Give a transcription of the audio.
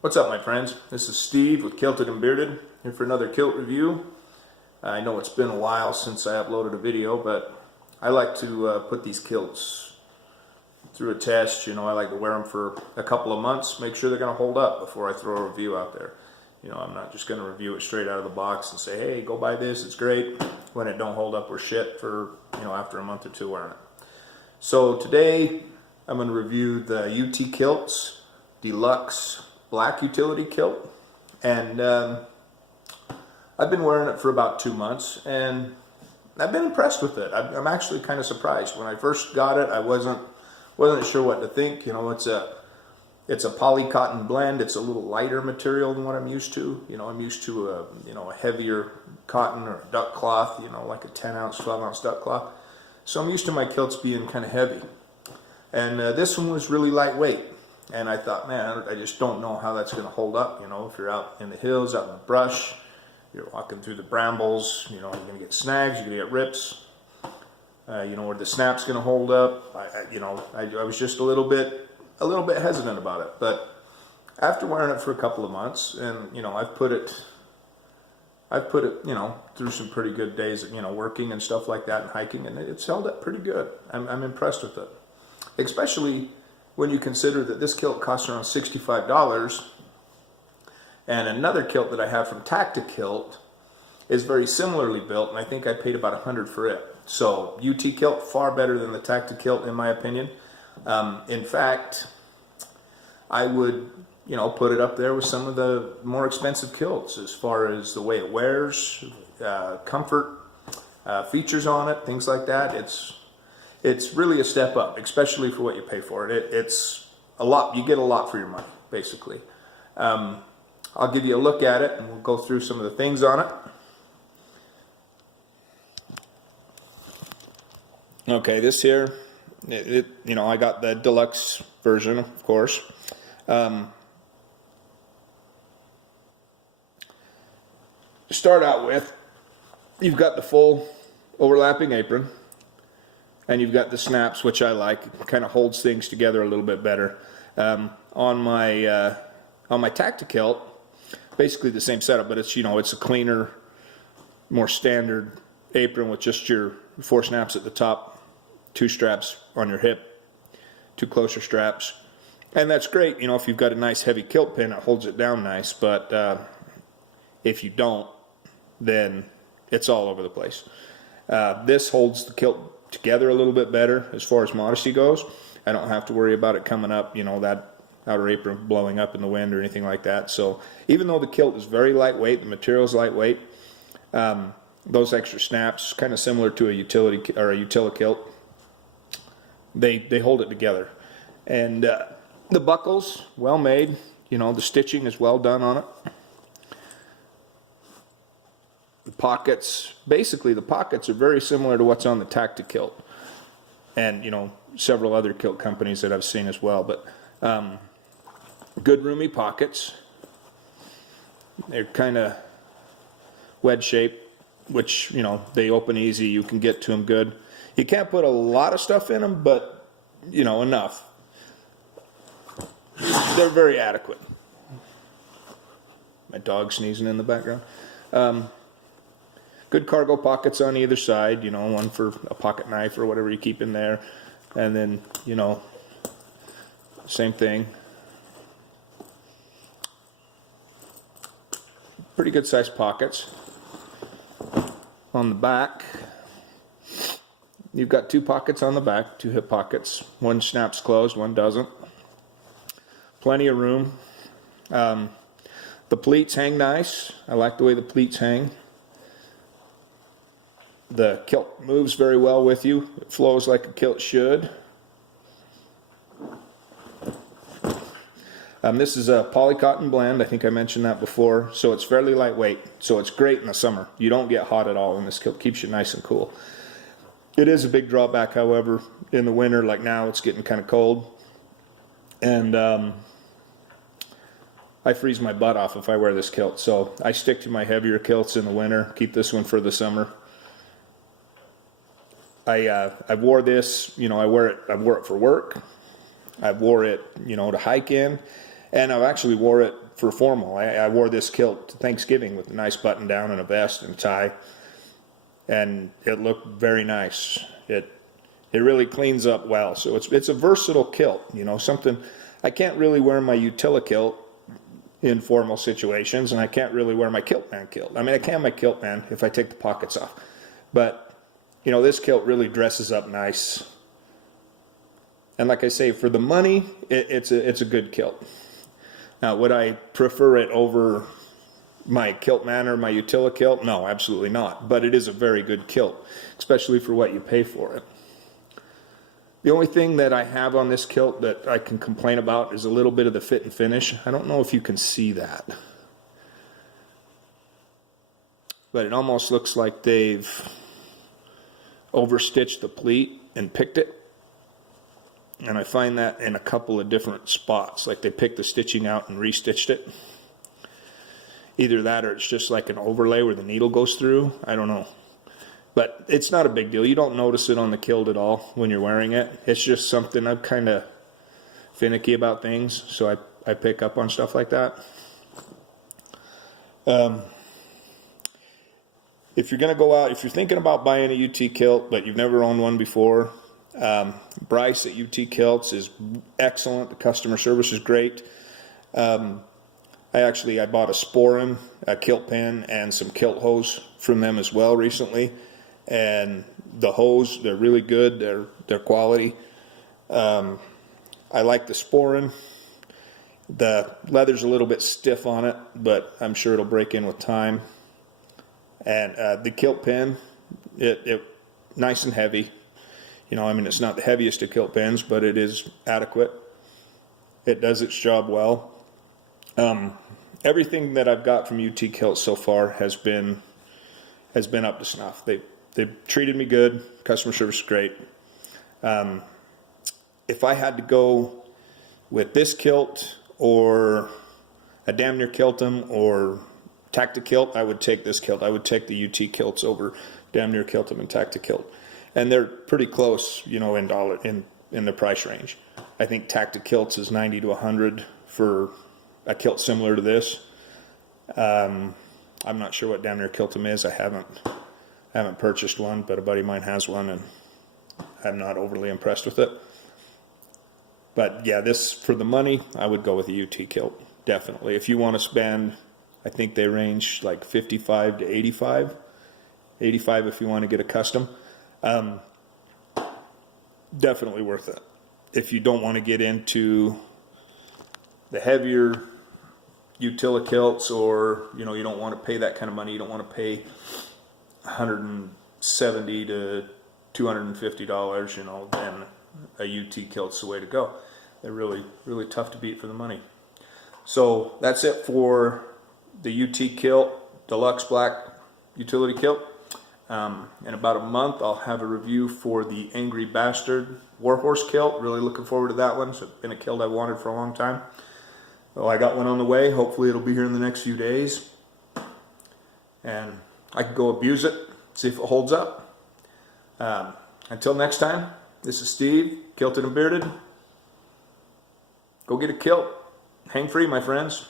What's up, my friends? This is Steve with Kilted and Bearded, here for another kilt review. I know it's been a while since I uploaded a video, but I like to put these kilts through a test. You know, I like to wear them for a couple of months, make sure they're going to hold up before I throw a review out there. You know, I'm not just going to review it straight out of the box and say, hey, go buy this, it's great, when it don't hold up or shit for, you know, after a month or two wearing it. So today, I'm going to review the UT Kilts Deluxe black utility kilt, and I've been wearing it for about 2 months, and I've been impressed with it. I'm actually kind of surprised. When I first got it, I wasn't sure what to think. You know, it's a poly cotton blend. It's a little lighter material than what I'm used to. You know, I'm used to a heavier cotton or a duck cloth. You know, like a 10-ounce, 12-ounce duck cloth. So I'm used to my kilts being kind of heavy, and this one was really lightweight. And I thought, man, I just don't know how that's going to hold up. You know, if you're out in the hills, out in the brush, you're walking through the brambles, you know, you're going to get snags, you're going to get rips. You know, where the snap's going to hold up. I was just a little bit hesitant about it. But after wearing it for a couple of months, and you know, I've put it, you know, through some pretty good days, you know, working and stuff like that and hiking, and it's held up pretty good. I'm impressed with it, especially when you consider that this kilt costs around $65, and another kilt that I have from Kilt is very similarly built, and I think I paid about $100 for it. So UT Kilt, far better than the Kilt in my opinion. In fact, I would, you know, put it up there with some of the more expensive kilts as far as the way it wears, comfort, features on it, things like that. It's really a step up, especially for what you pay for it. It's a lot. You get a lot for your money, basically. I'll give you a look at it, and we'll go through some of the things on it. Okay, this here, you know, I got the deluxe version, of course. To start out with, you've got the full overlapping apron. And you've got the snaps, which I like. It kind of holds things together a little bit better. On my Kilt, basically the same setup, but it's, you know, it's a cleaner, more standard apron with just your 4 snaps at the top, 2 straps on your hip, 2 closer straps, and that's great. You know, if you've got a nice heavy kilt pin, it holds it down nice. But if you don't, then it's all over the place. This holds the kilt together a little bit better as far as modesty goes. I don't have to worry about it coming up, you know, that outer apron blowing up in the wind or anything like that. So even though the kilt is very lightweight, the material is lightweight, those extra snaps, kind of similar to a utility or a Utilikilt, they hold it together. And the buckles, well made. You know, the stitching is well done on it. The pockets, basically the pockets are very similar to what's on the Kilt, and you know, several other kilt companies that I've seen as well. But good roomy pockets. They're kind of wedge shaped, which, you know, they open easy. You can get to them good. You can't put a lot of stuff in them, but you know, enough. They're very adequate. My dog sneezing in the background. Good cargo pockets on either side, you know, one for a pocket knife or whatever you keep in there. And then, you know, same thing. Pretty good sized pockets. On the back, you've got 2 pockets on the back, 2 hip pockets. One snaps closed, one doesn't. Plenty of room. The pleats hang nice. I like the way the pleats hang. The kilt moves very well with you. It flows like a kilt should. This is a poly cotton blend. I think I mentioned that before. So it's fairly lightweight. So it's great in the summer. You don't get hot at all, and this kilt keeps you nice and cool. It is a big drawback, however, in the winter. Like now, it's getting kind of cold, and I freeze my butt off if I wear this kilt. So I stick to my heavier kilts in the winter. Keep this one for the summer. I wore this, you know, I wore it for work. I wore it, you know, to hike in, And I've actually wore it for formal. I wore this kilt to Thanksgiving with a nice button down and a vest and tie, and it looked very nice. It really cleans up well. So it's a versatile kilt, you know, something. I can't really wear my Utilikilt in formal situations, and I can't really wear my Kiltman kilt. I mean, I can my Kiltman if I take the pockets off, but you know, this kilt really dresses up nice. And like I say, for the money, it's a good kilt. Now, would I prefer it over my Kiltman or my Utilikilt? No, absolutely not. But it is a very good kilt, especially for what you pay for it. The only thing that I have on this kilt that I can complain about is a little bit of the fit and finish. I don't know if you can see that, but it almost looks like they've overstitched the pleat and picked it. And I find that in a couple of different spots, like they picked the stitching out and restitched it. Either that or it's just like an overlay where the needle goes through. I don't know. But it's not a big deal. You don't notice it on the kilt at all when you're wearing it. It's just something I'm kind of finicky about things, so I pick up on stuff like that. If you're going to go out, if you're thinking about buying a UT kilt, but you've never owned one before, Bryce at UT Kilts is excellent. The customer service is great. I bought a Sporin, a kilt pen, and some kilt hose from them as well recently. And the hose, they're really good. They're quality. I like the Sporin. The leather's a little bit stiff on it, but I'm sure it'll break in with time. And the kilt pen, it nice and heavy. You know, I mean, it's not the heaviest of kilt pens, but it is adequate. It does its job well. Everything that I've got from UT Kilts so far has been up to snuff. They've treated me good. Customer service is great. If I had to go with this kilt or a damn near Kiltum or Tactikilt, I would take this kilt. I would take the UT Kilts over damn near Kiltum and Tactikilt. And they're pretty close, you know, in the price range. I think Tactikilts is $90 to $100 for a kilt similar to this. I'm not sure what damn near Kiltum is. I haven't purchased one, but a buddy of mine has one, and I'm not overly impressed with it. But yeah, this, for the money, I would go with a UT kilt, definitely. If you want to spend, I think they range like $55 to $85. $85 if you want to get a custom. Definitely worth it. If you don't want to get into the heavier Utilikilts, or you know, you don't want to pay that kind of money, you don't want to pay $170 to $250, you know, then a UT kilt's the way to go. They're really tough to beat for the money. So that's it for the UT Kilt Deluxe Black Utility Kilt. In about a month, I'll have a review for the Angry Bastard Warhorse Kilt. Really looking forward to that one. It's been a kilt I've wanted for a long time. So I got one on the way. Hopefully it'll be here in the next few days. And I can go abuse it, see if it holds up. Until next time, this is Steve, Kilted and Bearded. Go get a kilt. Hang free, my friends.